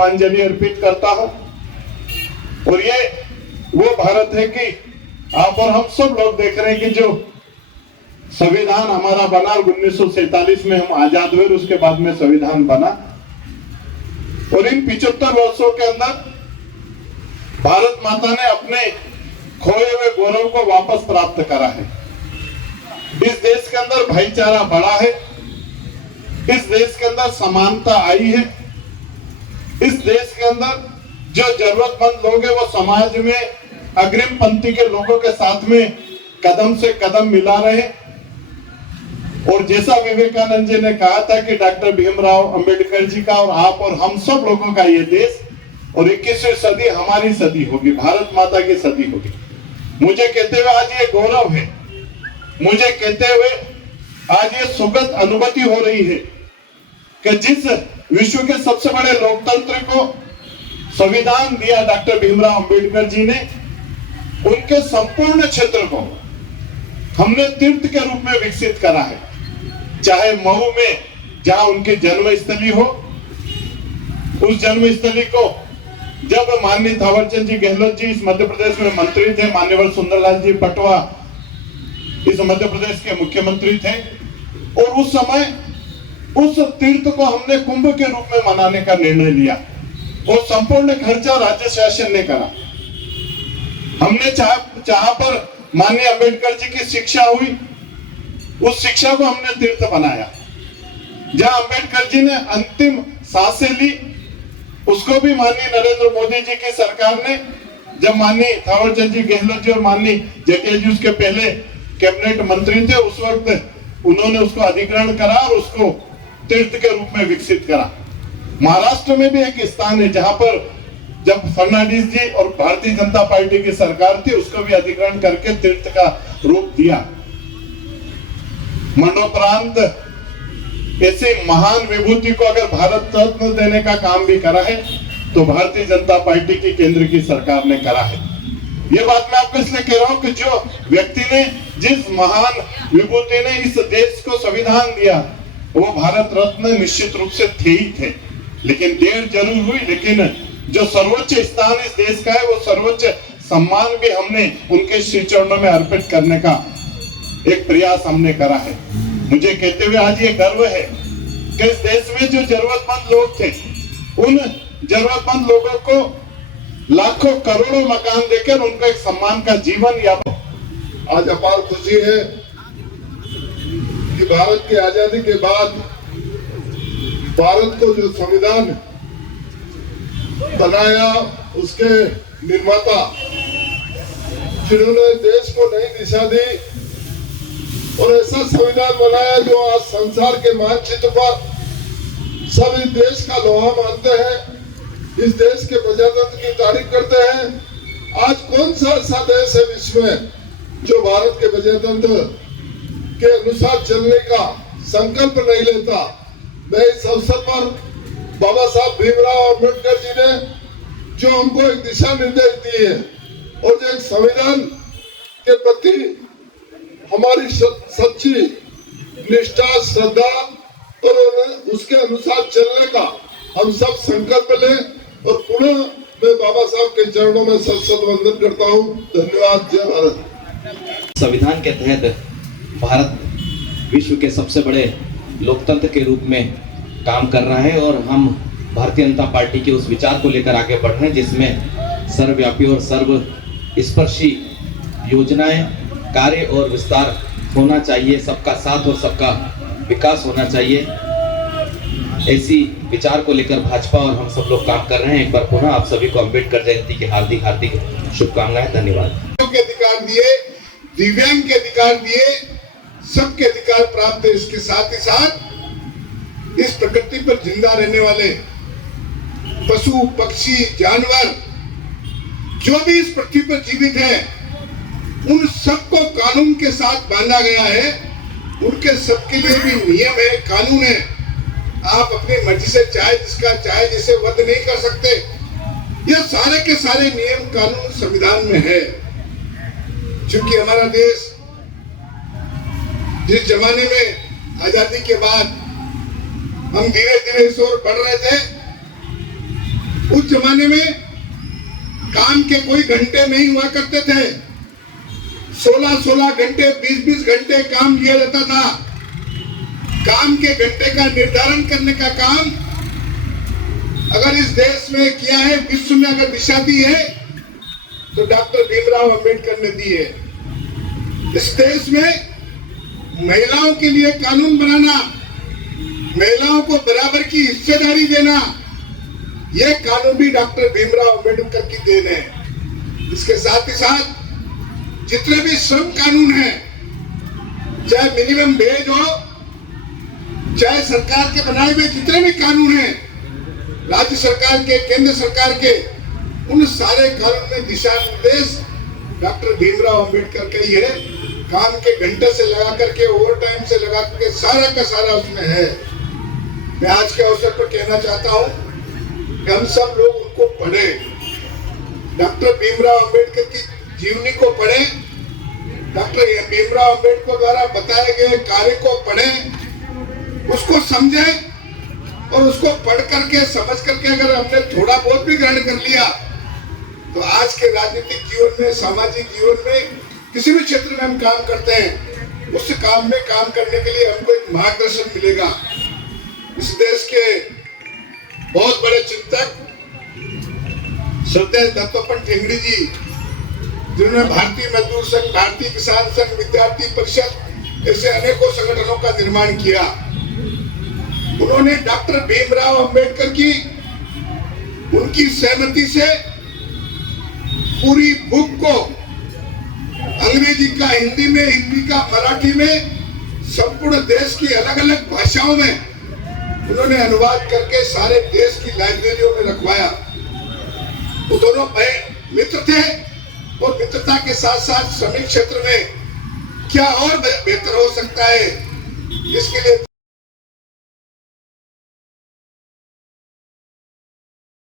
पुष्पांजलि अर्पित करता हूं। और ये वो भारत है कि आप और हम सब लोग देख रहे हैं कि जो संविधान हमारा बना 1947 में हम आजाद हुए, उसके बाद में संविधान बना, और इन 75 वर्षों के अंदर भारत माता ने अपने खोए हुए गौरव को वापस प्राप्त करा है। इस देश के अंदर भाईचारा बढ़ा है, इस देश के अंदर समानता आई है, इस देश के अंदर जो जरूरतमंद लोग हैं वो समाज में अग्रिम पंक्ति के लोगों के साथ में कदम से कदम मिला रहे। और जैसा विवेकानंद जी ने कहा था कि डॉक्टर भीमराव अंबेडकर जी का और आप और हम सब लोगों का ये देश और 21वीं सदी हमारी सदी होगी, भारत माता की सदी होगी। मुझे कहते हुए आज ये गौरव है, मुझे कहते हुए आज ये सुखद अनुभूति हो रही है कि जिस विश्व के सबसे बड़े लोकतंत्र को संविधान दिया डॉक्टर भीमराव अंबेडकर जी ने, उनके संपूर्ण क्षेत्र को हमने तीर्थ के रूप में विकसित करा है। चाहे मऊ में जहां उनकी जन्मस्थली हो, उस जन्मस्थली को जब माननीय थावरचंद जी गहलोत जी इस मध्य प्रदेश में मंत्री थे, मान्यवर सुंदरलाल जी पटवा इस मध्य प्रदेश के मुख्यमंत्री थे, और उस समय उस तीर्थ को हमने कुंभ के रूप में मनाने का निर्णय लिया और संपूर्ण खर्चा राज्य शासन ने करा। हमने जहां पर माननीय अंबेडकर जी की शिक्षा हुई, उस शिक्षा को हमने तीर्थ बनाया। जहां अंबेडकर जी ने अंतिम सांसें ली, उसको भी माननीय नरेंद्र मोदी जी की सरकार ने, जब माननीय थावरचंद जी गहलोत जी और माननीय जटेल जी उसके पहले कैबिनेट मंत्री थे, उस वक्त उन्होंने उसको अधिग्रहण करा और उसको तीर्थ के रूप में विकसित करा। महाराष्ट्र में भी एक स्थान है जहां पर जब फर्नांडिस जी और भारतीय जनता पार्टी की सरकार थी, उसको भी अधिग्रहण करके तीर्थ का रूप दिया। मरणोपरांत ऐसी महान विभूति को अगर भारत रत्न देने का काम भी करा है तो भारतीय जनता पार्टी की केंद्र की सरकार ने करा है। ये बात मैं आपको इसलिए कह रहा हूं कि जो व्यक्ति ने, जिस महान विभूति ने इस देश को संविधान दिया, वो भारत रत्न निश्चित रूप से थे ही थे, लेकिन देर जरूर हुई। लेकिन जो सर्वोच्च स्थान इस देश का है, वो सर्वोच्च सम्मान भी हमने उनके श्री चरणों में अर्पित करने का एक प्रयास हमने करा है। मुझे कहते हुए आज ये गर्व है कि इस देश में जो जरूरतमंद लोग थे, उन जरूरतमंद लोगों को लाखों करोड़ों मकान देकर उनको एक सम्मान का जीवन यापन। आज अपार खुशी है कि भारत की आजादी के बाद भारत को जो संविधान बनाया, उसके निर्माता जिन्होंने देश को नई दिशा दी और ऐसा संविधान बनाया जो आज संसार के मानचित्र पर सब इस देश का लोहा मानते हैं, इस देश के प्रजातंत्र की तारीफ करते हैं। आज कौन सा ऐसा देश है विश्व में जो भारत के प्रजातंत्र के अनुसार चलने का संकल्प नहीं लेता। मैं इस अवसर पर बाबा साहब भीमराव अंबेडकर जी ने जो हमको एक दिशा निर्देश दिए और जो एक संविधान के प्रति हमारी सच्ची निष्ठा, श्रद्धा और उसके अनुसार चलने का हम सब संकल्प लें। और पुनः मैं बाबा साहब के चरणों में सत वंदन करता हूँ। धन्यवाद। जय भारत। संविधान के तहत भारत विश्व के सबसे बड़े लोकतंत्र के रूप में काम कर रहा है और हम भारतीय जनता पार्टी के उस विचार को लेकर आगे बढ़ रहे हैं जिसमें सर्वव्यापी और सर्वस्पर्शी योजनाएं, कार्य और विस्तार होना चाहिए, सबका साथ और सबका विकास होना चाहिए। ऐसी विचार को लेकर भाजपा और हम सब लोग काम कर रहे हैं। एक बार पुनः आप सभी को अम्बेडकर जयंती की हार्दिक हार्दिक शुभकामनाएं। धन्यवाद। के अधिकार दिए, दिव्यांग के अधिकार दिए, सबके अधिकार प्राप्त है। इसके साथ ही साथ इस प्रकृति पर जिंदा रहने वाले पशु, पक्षी, जानवर जो भी इस पृथ्वी पर जीवित है, उन सबको कानून के साथ बांधा गया है। उनके सबके लिए भी नियम है, कानून है। आप अपनी मर्जी से चाहे जिसका चाहे जिसे वध नहीं कर सकते। ये सारे के सारे नियम कानून संविधान में है। क्योंकि हमारा देश जिस जमाने में आजादी के बाद हम धीरे धीरे इस ओर बढ़ रहे थे, उस जमाने में काम के कोई घंटे नहीं हुआ करते थे। 16-16 घंटे 20-20 घंटे काम लिया जाता था। काम के घंटे का निर्धारण करने का काम अगर इस देश में किया है, विश्व में अगर दिशा दी है, तो डॉक्टर भीमराव अंबेडकर ने दी है। इस देश में महिलाओं के लिए कानून बनाना, महिलाओं को बराबर की हिस्सेदारी देना, यह कानून भी डॉक्टर भीमराव अंबेडकर की देन है। इसके साथ ही साथ जितने भी श्रम कानून हैं, चाहे मिनिमम वेज हो, चाहे सरकार के बनाए हुए जितने भी कानून हैं, राज्य सरकार के, केंद्र सरकार के, उन सारे कानून में दिशा निर्देश डॉक्टर भीमराव अंबेडकर का ही है। काम के घंटे से लगा करके, ओवर टाइम से लगा करके सारा का सारा उसमें है। मैं आज के अवसर पर कहना चाहता हूं कि हम सब लोग उनको पढ़े, डॉक्टर भीमराव अंबेडकर की जीवनी को पढ़े, डॉक्टर भीमराव अंबेडकर द्वारा बताए गए कार्य को पढ़े, उसको समझे और उसको पढ़ करके, समझ करके अगर हमने थोड़ा बहुत भी ग्रहण कर लिया, तो आज के राजनीतिक जीवन में, सामाजिक जीवन में, किसी भी क्षेत्र में हम काम करते हैं, उस काम में काम करने के लिए हमको एक मार्गदर्शन मिलेगा। इस देश के बहुत बड़े चिंतक श्रद्धेय दत्तोपंत ठेंगड़ी जी, जिन्होंने भारतीय मजदूर संघ, भारतीय किसान संघ, विद्यार्थी परिषद, ऐसे अनेकों संगठनों का निर्माण किया। उन्होंने डॉक्टर भीमराव अंबेडकर की, उनकी सहमति से पूरी बुक को अंग्रेजी का हिंदी में, हिंदी का मराठी में, संपूर्ण देश की अलग अलग भाषाओं में उन्होंने अनुवाद करके सारे देश की लाइब्रेरियों में रखवाया। वो दोनों मित्र थे और मित्रता के साथ साथ श्रमिक क्षेत्र में क्या और बेहतर हो सकता है, इसके लिए